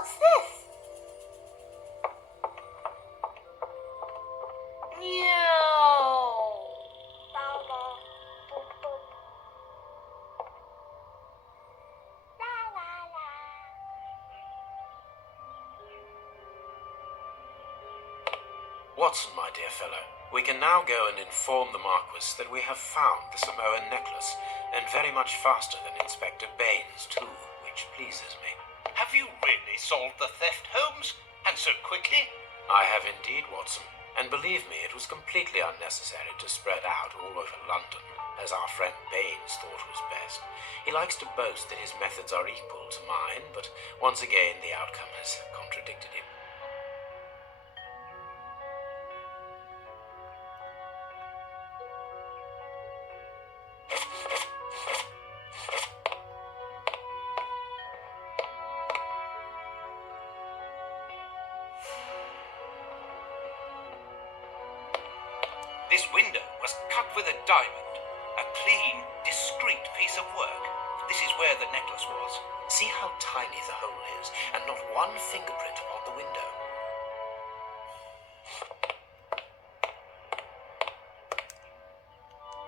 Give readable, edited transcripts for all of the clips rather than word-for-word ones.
What's this? Meow. Watson, my dear fellow, we can now go and inform the Marquis that we have found the Samoan necklace, and very much faster than Inspector Baines, too, which pleases me. Have you really solved the theft, Holmes? And so quickly? I have indeed, Watson, and believe me, it was completely unnecessary to spread out all over London, as our friend Baines thought was best. He likes to boast that his methods are equal to mine, but once again the outcome has contradicted him. This window was cut with a diamond. A clean, discreet piece of work. This is where the necklace was. See how tiny the hole is, and not one fingerprint upon the window.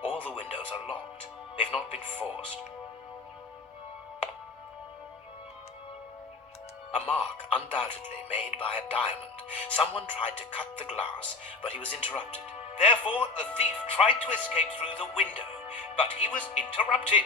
All the windows are locked. They've not been forced. A mark, undoubtedly made by a diamond. Someone tried to cut the glass, but he was interrupted. Therefore, the thief tried to escape through the window, but he was interrupted.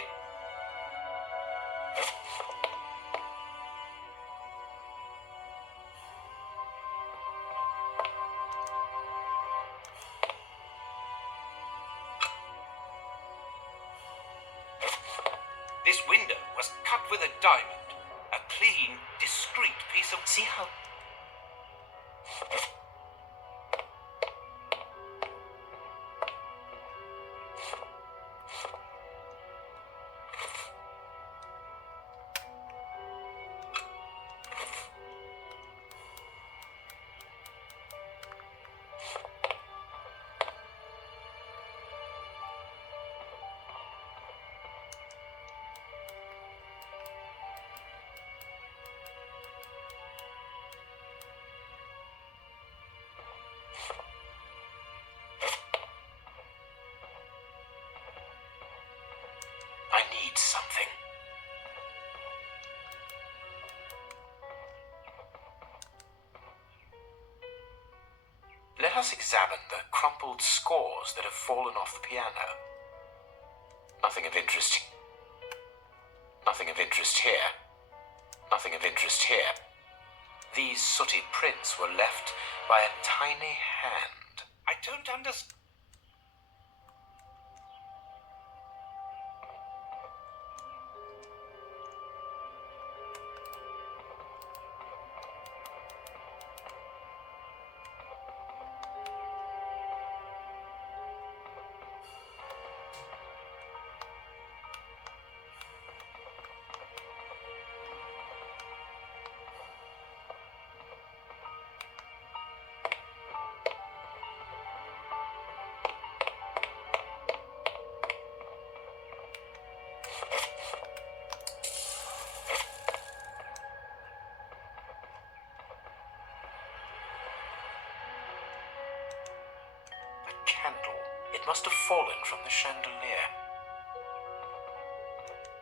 This window was cut with a diamond. A clean, discreet piece of... See how... I need something. Let us examine the crumpled scores that have fallen off the piano. Nothing of interest. Nothing of interest here. Nothing of interest here. These sooty prints were left by a tiny hand. I don't understand. Candle. It must have fallen from the chandelier.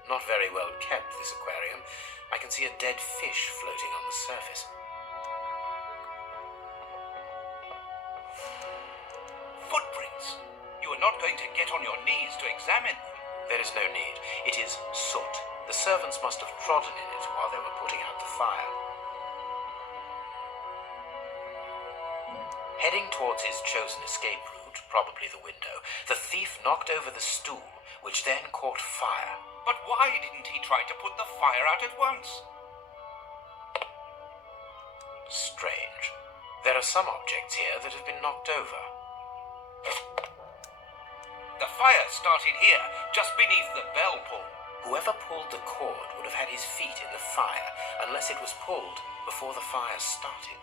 Not very well kept, this aquarium. I can see a dead fish floating on the surface. Footprints. You are not going to get on your knees to examine them. There is no need. It is soot. The servants must have trodden in it while they were putting out the fire. Heading towards his chosen escape route, probably the window, the thief knocked over the stool, which then caught fire. But why didn't he try to put the fire out at once? Strange. There are some objects here that have been knocked over. The fire started here, just beneath the bell pull. Whoever pulled the cord would have had his feet in the fire, unless it was pulled before the fire started.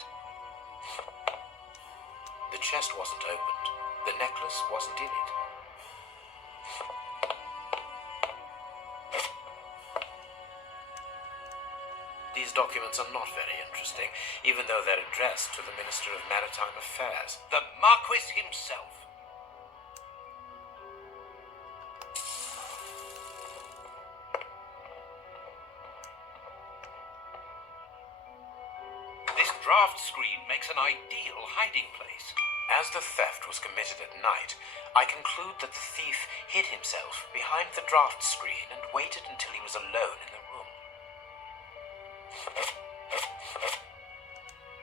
The chest wasn't opened. The necklace wasn't in it. These documents are not very interesting, even though they're addressed to the Minister of Maritime Affairs. The Marquis himself. This draft screen makes an ideal hiding place. As the theft was committed at night, I conclude that the thief hid himself behind the draft screen and waited until he was alone in the room.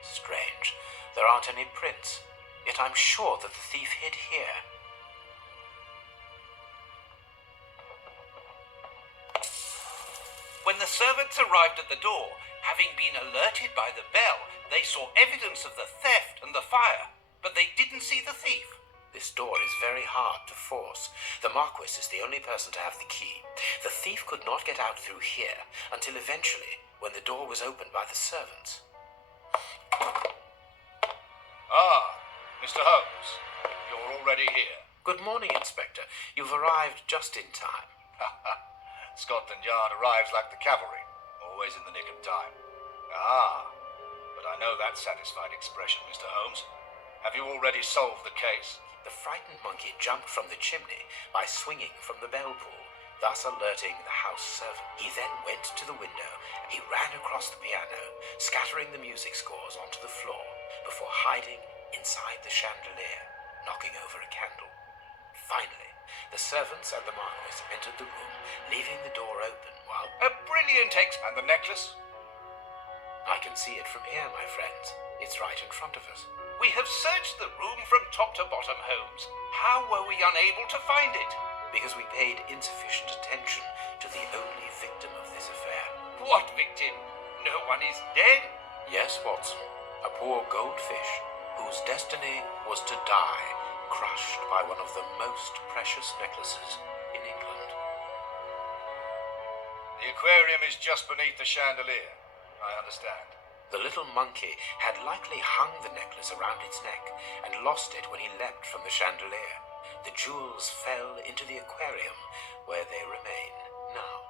Strange. There aren't any prints, yet I'm sure that the thief hid here. When the servants arrived at the door, having been alerted by the bell, they saw evidence of the theft and the fire, but they didn't see the thief. This door is very hard to force. The Marquis is the only person to have the key. The thief could not get out through here until eventually, when the door was opened by the servants. Ah, Mr. Holmes, you're already here. Good morning, Inspector. You've arrived just in time. Scotland Yard arrives like the cavalry, always in the nick of time. Ah, but I know that satisfied expression, Mr. Holmes. Have you already solved the case? The frightened monkey jumped from the chimney by swinging from the bell pull, thus alerting the house servant. He then went to the window. He ran across the piano, scattering the music scores onto the floor, before hiding inside the chandelier, knocking over a candle. Finally, the servants and the Marquis entered the room, leaving the door open while... A brilliant And the necklace? I can see it from here, my friends. It's right in front of us. We have searched the room from top to bottom, Holmes. How were we unable to find it? Because we paid insufficient attention to the only victim of this affair. What victim? No one is dead? Yes, Watson. A poor goldfish whose destiny was to die, crushed by one of the most precious necklaces in England. The aquarium is just beneath the chandelier. I understand. The little monkey had likely hung the necklace around its neck and lost it when he leapt from the chandelier. The jewels fell into the aquarium, where they remain now.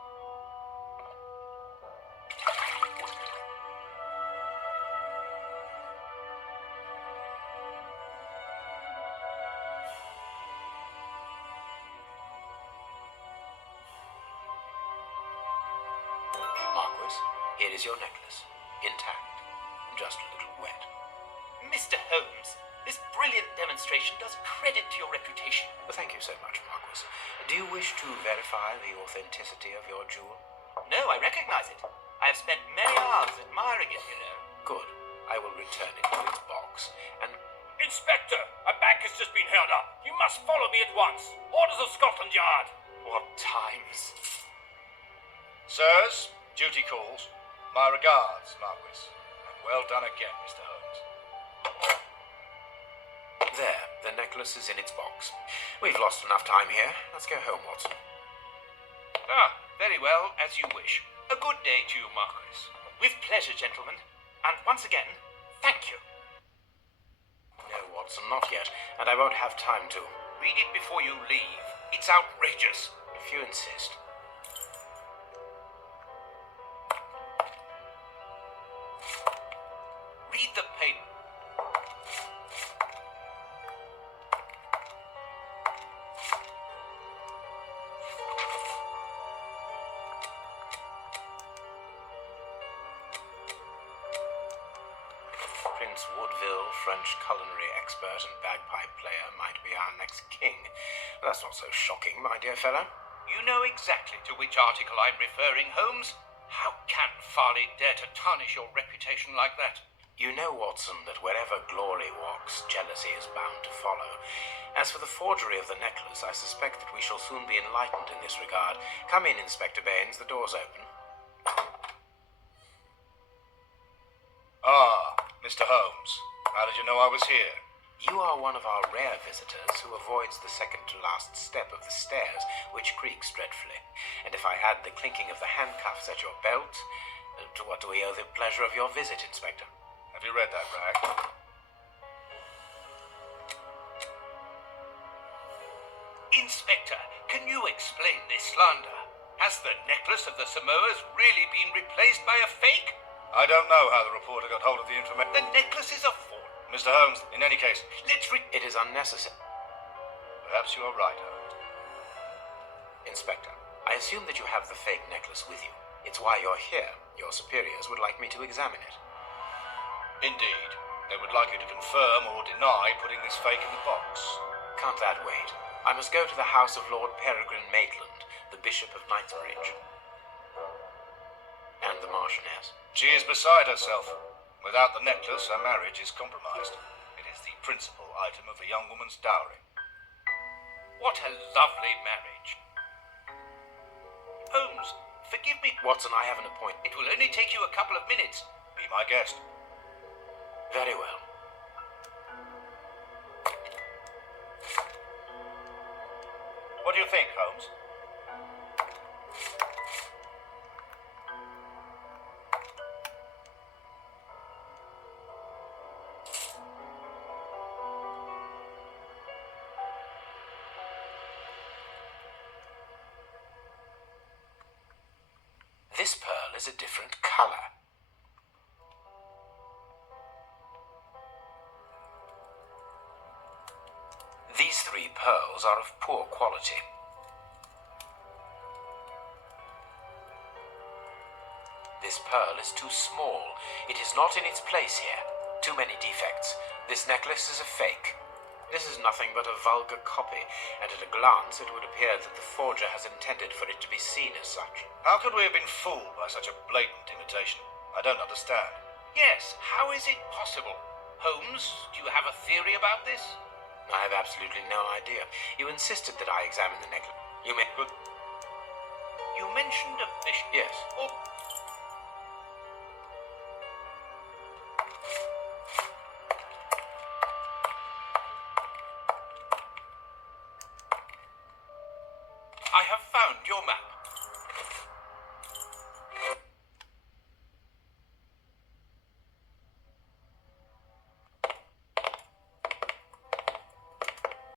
Marquis, here is your necklace, intact, just a little wet. Mr. Holmes, this brilliant demonstration does credit to your reputation. Well, thank you so much, Marquis. Do you wish to verify the authenticity of your jewel? No, I recognize it. I have spent many hours admiring it, you know. Good. I will return it to its box, and... Inspector, a bank has just been held up. You must follow me at once. Orders of Scotland Yard. What times? Sirs, duty calls. My regards, Marquis. And well done again, Mr. Holmes. There, the necklace is in its box. We've lost enough time here. Let's go home, Watson. Ah, very well, as you wish. A good day to you, Marquis. With pleasure, gentlemen. And once again, thank you. No, Watson, not yet. And I won't have time to. Read it before you leave. It's outrageous. If you insist. Read the paper. Prince Woodville, French culinary expert and bagpipe player, might be our next king. That's not so shocking, my dear fellow. You know exactly to which article I'm referring, Holmes. How can Farley dare to tarnish your reputation like that? You know, Watson, that wherever glory walks, jealousy is bound to follow. As for the forgery of the necklace, I suspect that we shall soon be enlightened in this regard. Come in, Inspector Baines. The door's open. Ah, Mr. Holmes. How did you know I was here? You are one of our rare visitors who avoids the second to last step of the stairs, which creaks dreadfully. And if I add the clinking of the handcuffs at your belt, to what do we owe the pleasure of your visit, Inspector? Have you read that, Bragg? Inspector, can you explain this slander? Has the necklace of the Samoas really been replaced by a fake? I don't know how the reporter got hold of the information. The necklace is a fraud. Mr. Holmes, in any case, It is unnecessary. perhaps you are right, Holmes. Inspector, I assume that you have the fake necklace with you. It's why you're here. Your superiors would like me to examine it. Indeed. They would like you to confirm or deny putting this fake in the box. Can't that wait? I must go to the house of Lord Peregrine Maitland, the Bishop of Knightsbridge. And the Marchioness. She is beside herself. Without the necklace, her marriage is compromised. It is the principal item of the young woman's dowry. What a lovely marriage. Holmes, forgive me. Watson, I have an appointment. It will only take you a couple of minutes. Be my guest. Very well. What do you think, Holmes? This pearl is a different color. These 3 pearls are of poor quality. This pearl is too small. It is not in its place here. Too many defects. This necklace is a fake. This is nothing but a vulgar copy, and at a glance it would appear that the forger has intended for it to be seen as such. How could we have been fooled by such a blatant imitation? I don't understand. Yes, how is it possible? Holmes, do you have a theory about this? I have absolutely no idea. You insisted that I examine the necklace. You may... But You mentioned a bishop. Yes. Oh, I have found your map.